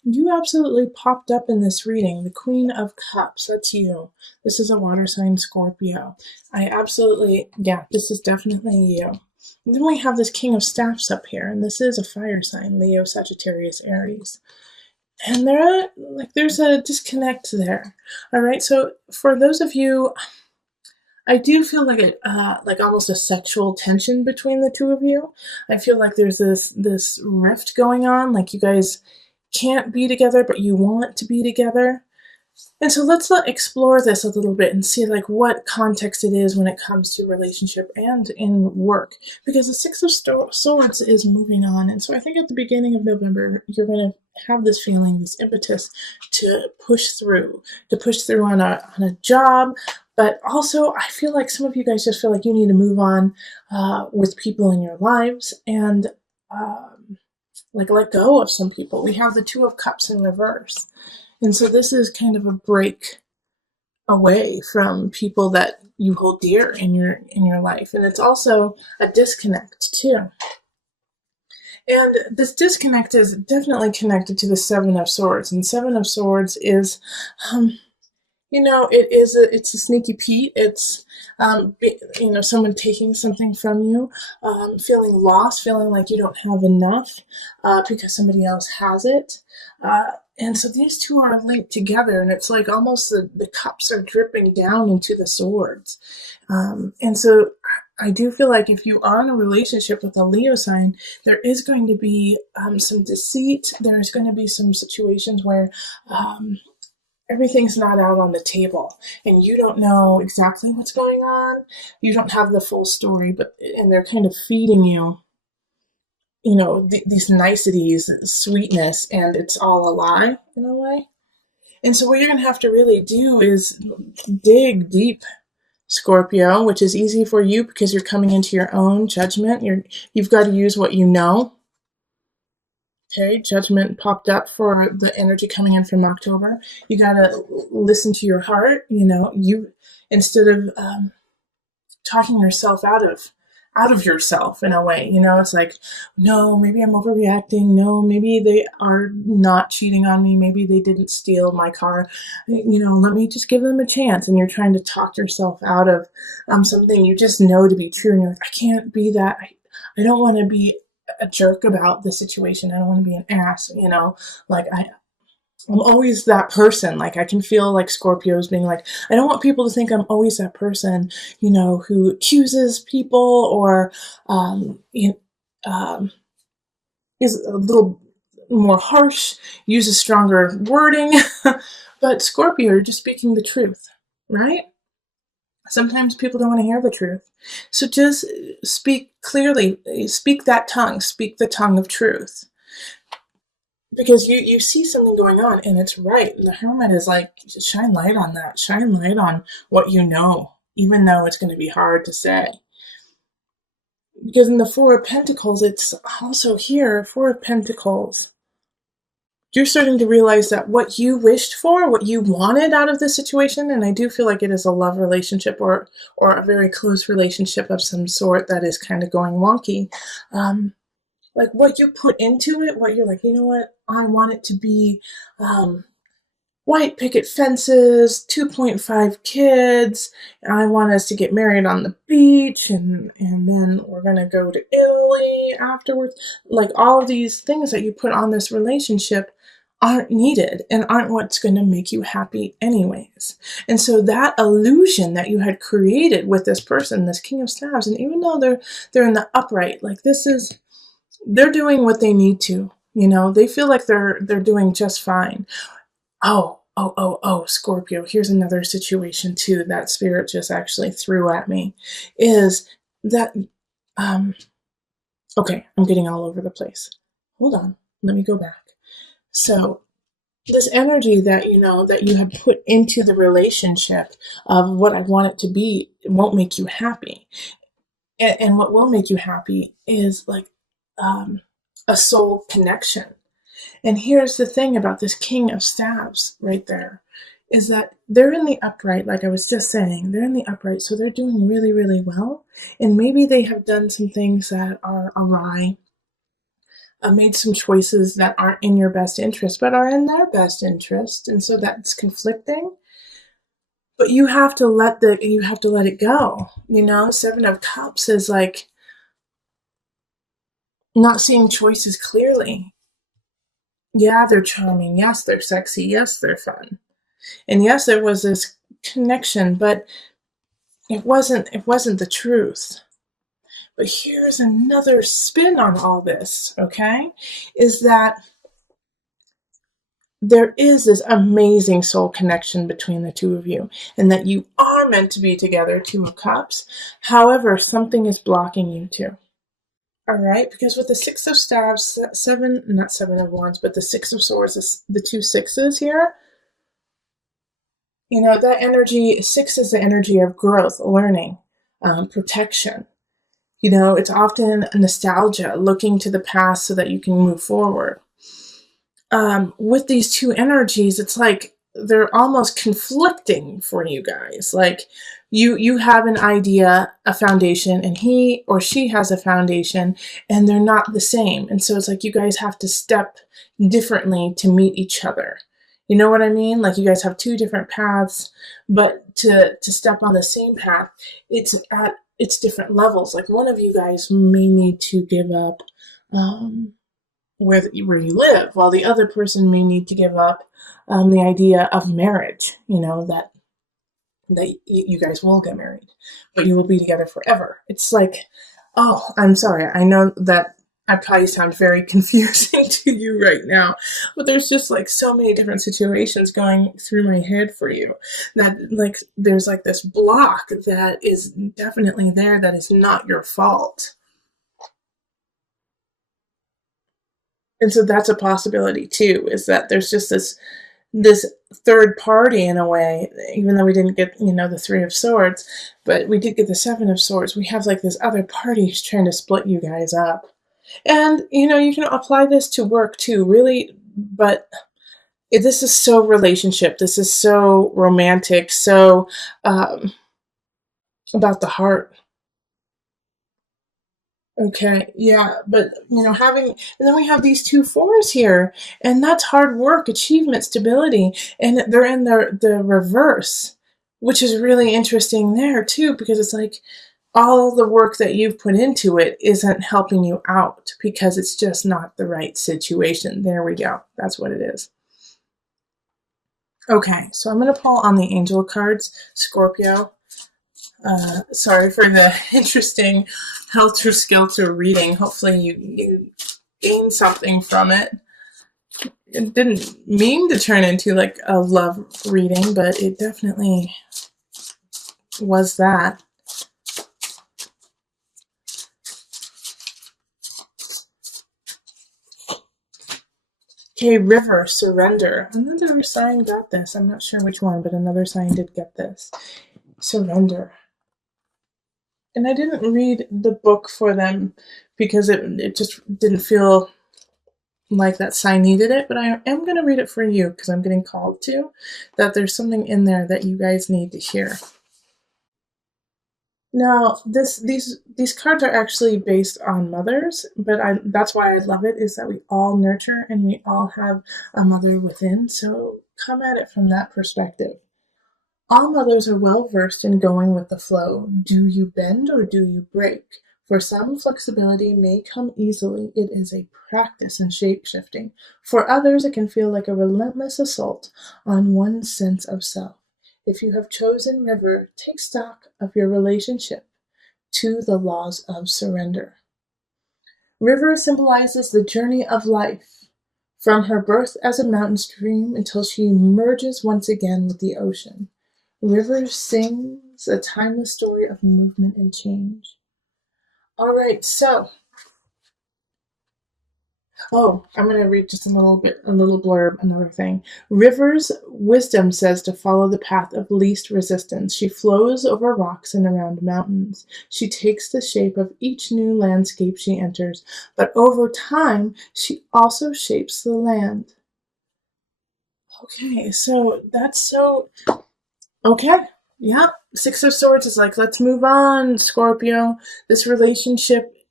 You absolutely popped up in this reading. The Queen of Cups, that's you. This is a water sign Scorpio. I absolutely, yeah, this is definitely you. And then we have this King of Staffs up here, and this is a fire sign, Leo, Sagittarius, Aries. And there's a disconnect there. All right, so for those of you, I do feel like almost a sexual tension between the two of you. I feel like there's this rift going on, like you guys can't be together, but you want to be together. And so let's explore this a little bit and see like what context it is when it comes to relationship and in work, because the Six of Swords is moving on. And so I think at the beginning of November, you're going to have this feeling, this impetus to push through, on a job. But also, I feel like some of you guys just feel like you need to move on with people in your lives and like let go of some people. We have the Two of Cups in reverse. And so this is kind of a break away from people that you hold dear in your life. And it's also a disconnect too. And this disconnect is definitely connected to the Seven of Swords. And Seven of Swords is it's a sneaky Pete. It's someone taking something from you, feeling lost, feeling like you don't have enough because somebody else has it. And so these two are linked together, and it's like almost the cups are dripping down into the swords. And so I do feel like if you are in a relationship with a Leo sign, there is going to be some deceit. There's going to be some situations where everything's not out on the table and you don't know exactly what's going on. You don't have the full story, and they're kind of feeding you these niceties, sweetness, and it's all a lie in a way. And so what you're going to have to really do is dig deep, Scorpio, which is easy for you because you're coming into your own judgment. You've got to use what you know. Okay, judgment popped up for the energy coming in from October. You got to listen to your heart. You instead of talking yourself out of yourself in a way. It's like, no, maybe I'm overreacting. No, maybe they are not cheating on me. Maybe they didn't steal my car. Let me just give them a chance. And you're trying to talk yourself out of something you just know to be true. And you're like, I can't be that. I don't want to be a jerk about the situation. I don't want to be an ass. Like I'm always that person. Like I can feel like Scorpios being like, I don't want people to think I'm always that person, who accuses people or is a little more harsh, uses stronger wording. But Scorpio, you're just speaking the truth, right? Sometimes people don't want to hear the truth. So just speak clearly, speak that tongue, speak the tongue of truth. Because you see something going on and it's right. And the Hermit is like, shine light on that. Shine light on what you know, even though it's going to be hard to say. Because in the Four of Pentacles, it's also here, Four of Pentacles. You're starting to realize that what you wished for, what you wanted out of this situation, and I do feel like it is a love relationship or a very close relationship of some sort that is kind of going wonky. Like what you put into it, what you're like, you know what, I want it to be white picket fences, 2.5 kids, and I want us to get married on the beach, and then we're going to go to Italy afterwards. Like all of these things that you put on this relationship aren't needed and aren't what's going to make you happy anyways. And so that illusion that you had created with this person, this King of Staves, and even though they're in the upright, like they're doing what they need to, they feel like they're doing just fine. Oh, Scorpio, here's another situation too that Spirit just actually threw at me, is that, okay, I'm getting all over the place. Hold on, let me go back. So this energy that, that you have put into the relationship of what I want it to be, it won't make you happy. And what will make you happy is like a soul connection. And here's the thing about this King of Staves right there, is that they're in the upright, like I was just saying, they're in the upright, so they're doing really, really well. And maybe they have done some things that are awry. made some choices that aren't in your best interest, but are in their best interest, and so that's conflicting. But you have to let it go. Seven of Cups is like not seeing choices clearly. Yeah, they're charming. Yes, they're sexy. Yes, they're fun. And yes, there was this connection, but it wasn't the truth. But here's another spin on all this, okay? Is that there is this amazing soul connection between the two of you, and that you are meant to be together, Two of Cups. However, something is blocking you too. All right, because with the Six of Staves, not Seven of Wands, but the Six of Swords, the two sixes here, that energy, six is the energy of growth, learning, protection. It's often nostalgia, looking to the past so that you can move forward. With these two energies, it's like they're almost conflicting for you guys. Like you have an idea, a foundation, and he or she has a foundation, and they're not the same. And so it's like you guys have to step differently to meet each other. You know what I mean? Like you guys have two different paths, but to step on the same path, it's different levels. Like one of you guys may need to give up where you live, while the other person may need to give up the idea of marriage. That you guys will get married, but you will be together forever. It's like, oh, I'm sorry. I know that I probably sound very confusing to you right now, but there's just like so many different situations going through my head for you that like there's like this block that is definitely there that is not your fault. And so that's a possibility too, is that there's just this third party in a way, even though we didn't get, the Three of Swords, but we did get the Seven of Swords. We have like this other party who's trying to split you guys up. And, you can apply this to work too, really, but this is so relationship. This is so romantic, so about the heart. Okay, yeah, but and then we have these two fours here, and that's hard work, achievement, stability, and they're in the reverse, which is really interesting there too, because it's like all the work that you've put into it isn't helping you out because it's just not the right situation. There we go. That's what it is. Okay, so I'm going to pull on the angel cards, Scorpio. Sorry for the interesting helter-skelter reading. Hopefully you gain something from it. It didn't mean to turn into like a love reading, but it definitely was that. Okay, River, Surrender. Another sign got this. I'm not sure which one, but another sign did get this. Surrender. And I didn't read the book for them because it just didn't feel like that sign needed it, but I am going to read it for you because I'm getting called to, that there's something in there that you guys need to hear. Now, these cards are actually based on mothers, but that's why I love it, is that we all nurture and we all have a mother within, so come at it from that perspective. All mothers are well versed in going with the flow. Do you bend or do you break? For some, flexibility may come easily. It is a practice in shape-shifting. For others, it can feel like a relentless assault on one's sense of self. If you have chosen River, take stock of your relationship to the laws of surrender. River symbolizes the journey of life, from her birth as a mountain stream until she merges once again with the ocean. River sings a timeless story of movement and change. All right, so I'm going to read just a little blurb, another thing. River's wisdom says to follow the path of least resistance. She flows over rocks and around mountains. She takes the shape of each new landscape she enters, but over time, she also shapes the land. Okay, so that's so... Okay, yeah. Six of Swords is like, let's move on, Scorpio. This relationship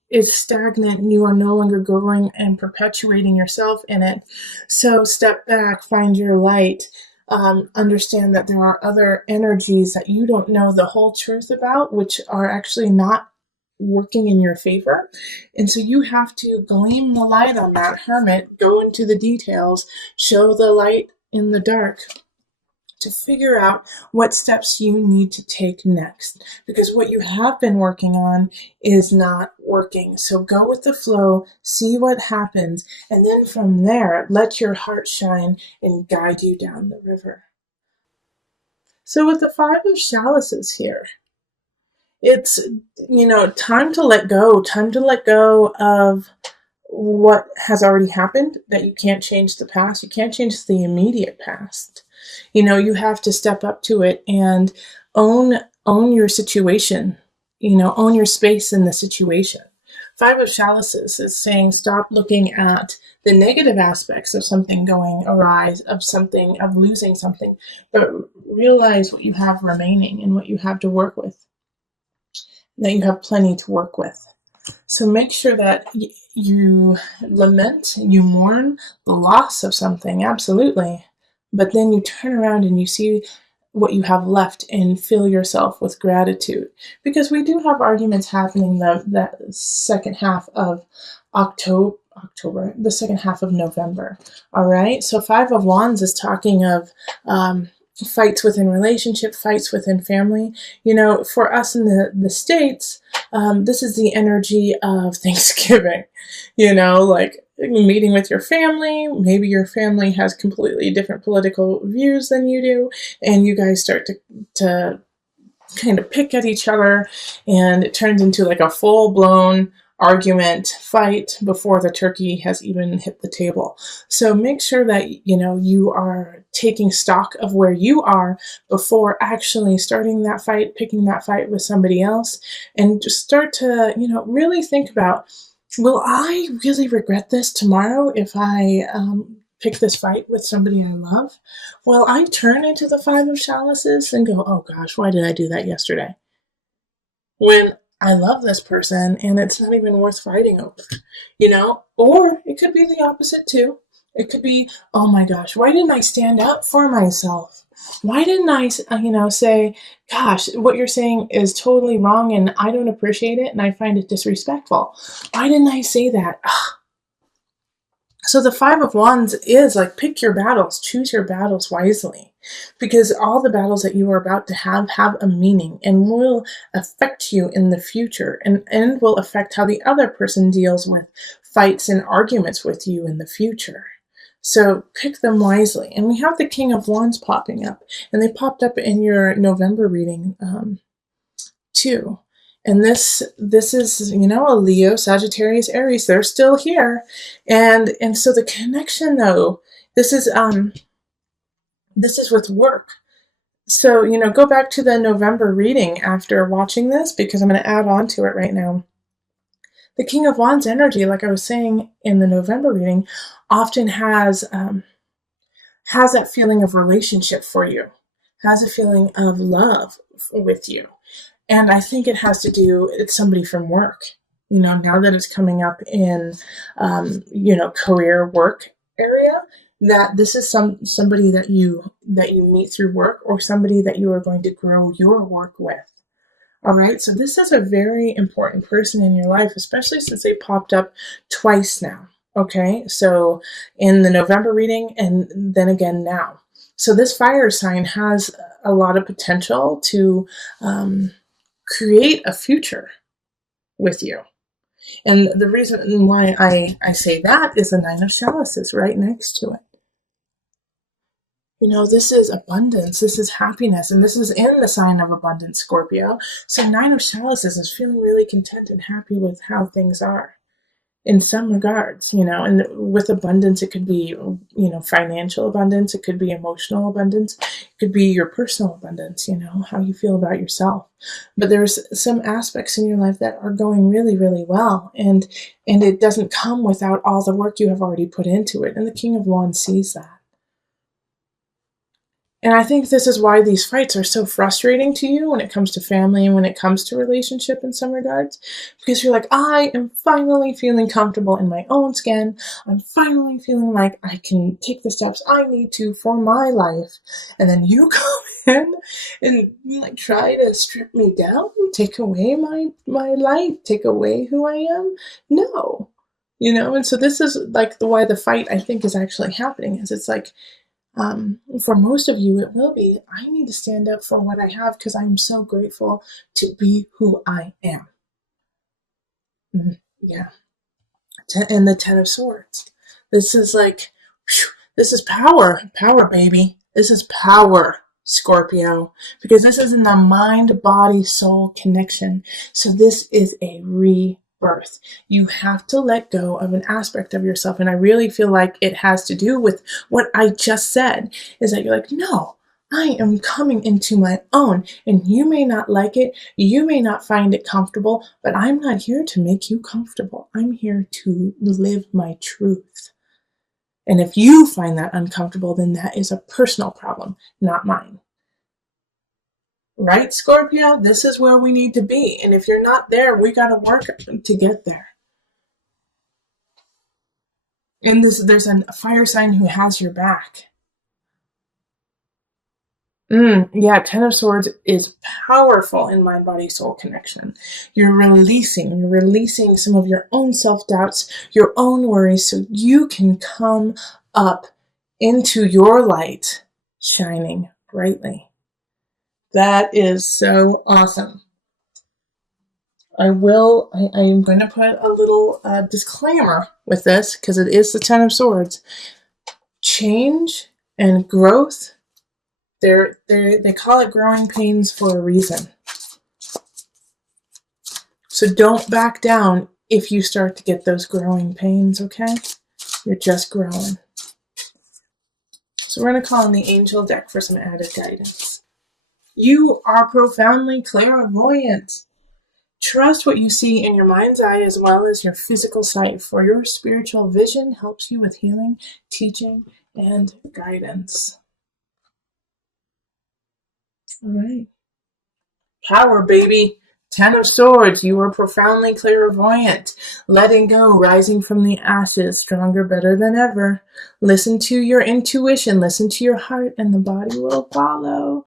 is stagnant and you are no longer growing and perpetuating yourself in it. So step back, find your light, understand that there are other energies that you don't know the whole truth about, which are actually not working in your favor. And so you have to gleam the light on that hermit, go into the details, show the light in the dark, to figure out what steps you need to take next, because what you have been working on is not working. So go with the flow, see what happens, and then from there, let your heart shine and guide you down the river. So with the Five of Chalices here, it's, time to let go of what has already happened, that you can't change the past. You can't change the immediate past. You have to step up to it and own your situation, own your space in the situation. Five of Chalices is saying stop looking at the negative aspects of something going awry, of losing something, but realize what you have remaining and what you have to work with, that you have plenty to work with. So make sure that you lament, you mourn the loss of something, absolutely. But then you turn around and you see what you have left and fill yourself with gratitude. Because we do have arguments happening that second half of October, the second half of November. All right. So Five of Wands is talking of fights within relationship, fights within family. For us in the States, this is the energy of Thanksgiving, like meeting with your family. Maybe your family has completely different political views than you do, and you guys start to kind of pick at each other, and it turns into like a full-blown argument, fight before the turkey has even hit the table. So make sure that you are taking stock of where you are before actually starting that fight, picking that fight with somebody else, and just start to really think about, will I really regret this tomorrow if I pick this fight with somebody I love? Will I turn into the Five of Chalices and go, oh gosh, why did I do that yesterday, when I love this person and it's not even worth fighting over, Or it could be the opposite too. It could be, oh my gosh, why didn't I stand up for myself? Why didn't I, say, gosh, what you're saying is totally wrong and I don't appreciate it and I find it disrespectful. Why didn't I say that? So the Five of Wands is like, pick your battles, choose your battles wisely, because all the battles that you are about to have a meaning and will affect you in the future, and will affect how the other person deals with fights and arguments with you in the future. So pick them wisely. And we have the King of Wands popping up, and they popped up in your November reading too. And this is, a Leo, Sagittarius, Aries. They're still here. And so the connection though, this is with work. So, go back to the November reading after watching this, because I'm going to add on to it right now. The King of Wands energy, like I was saying in the November reading, often has that feeling of relationship for you, has a feeling of love with you. And I think it has to do, it's somebody from work, now that it's coming up in, career work area, that this is somebody that you meet through work, or somebody that you are going to grow your work with. All right. So this is a very important person in your life, especially since they popped up twice now. Okay. So in the November reading, and then again now. So this fire sign has a lot of potential to, create a future with you. And the reason why I say that is the Nine of Chalices right next to it. This is abundance, this is happiness, and this is in the sign of abundance, Scorpio. So Nine of Chalices is feeling really content and happy with how things are in some regards, and with abundance, it could be, financial abundance, it could be emotional abundance, it could be your personal abundance, how you feel about yourself. But there's some aspects in your life that are going really, really well, and it doesn't come without all the work you have already put into it. And the King of Wands sees that. And I think this is why these fights are so frustrating to you when it comes to family and when it comes to relationship in some regards. Because you're like, I am finally feeling comfortable in my own skin. I'm finally feeling like I can take the steps I need to for my life. And then you come in and you like try to strip me down, take away my light, take away who I am. No. And so this is like why the fight I think is actually happening is it's like, for most of you, it will be, I need to stand up for what I have because I'm so grateful to be who I am. Yeah. And the Ten of Swords. This is like, this is power. Power, baby. This is power, Scorpio. Because this is in the mind, body, soul connection. So this is a rebirth. You have to let go of an aspect of yourself. And I really feel like it has to do with what I just said. Is that you're like, no, I am coming into my own. And you may not like it. You may not find it comfortable. But I'm not here to make you comfortable. I'm here to live my truth. And if you find that uncomfortable, then that is a personal problem, not mine. Right, Scorpio? This is where we need to be. And if you're not there, we got to work to get there. And there's a fire sign who has your back. Yeah, Ten of Swords is powerful in mind, body, soul connection. You're releasing some of your own self-doubts, your own worries, so you can come up into your light, shining brightly. That is so awesome. I am going to put a little disclaimer with this because it is the Ten of Swords. Change and growth, they call it growing pains for a reason. So don't back down if you start to get those growing pains, okay? You're just growing. So we're going to call on the angel deck for some added guidance. You are profoundly clairvoyant. Trust what you see in your mind's eye as well as your physical sight, for your spiritual vision helps you with healing, teaching, and guidance. All right. Power, baby. Ten of Swords. You are profoundly clairvoyant. Letting go, rising from the ashes, stronger, better than ever. Listen to your intuition. Listen to your heart, and the body will follow.